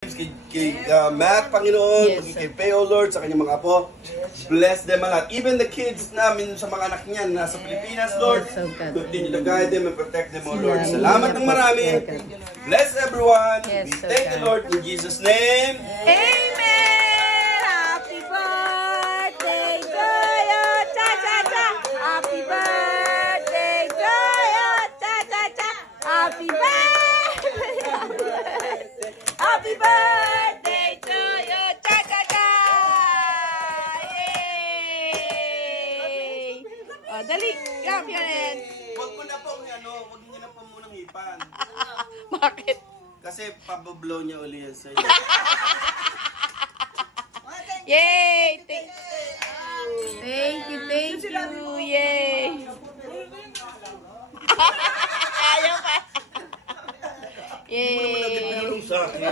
Kay Matt, Panginoon, Yes, kay Peo, Lord, sa kanyang mga apo. Bless them a lot. Even the kids namin sa mga anak niyan nasa Pilipinas, Lord. Yes, oh God. Continue to guide them and protect them, oh Lord. Yeah, Salamat ng marami. Bless everyone. Yes, We oh thank you, God. Lord, in Jesus' name. Amen! Happy birthday to you! Cha-cha-cha! Happy birthday to you! Cha-cha-cha! Happy birthday! Happy birthday to you! Cha-cha-cha! Yay! Oh, dali! Grab yan! Huwag mo na po, huwag niyo na po munang hipan. Bakit? Kasi pabablow niya uli yan sa'yo. Yay! Thank you, yay! Ayaw pa! Yay! Sa akin.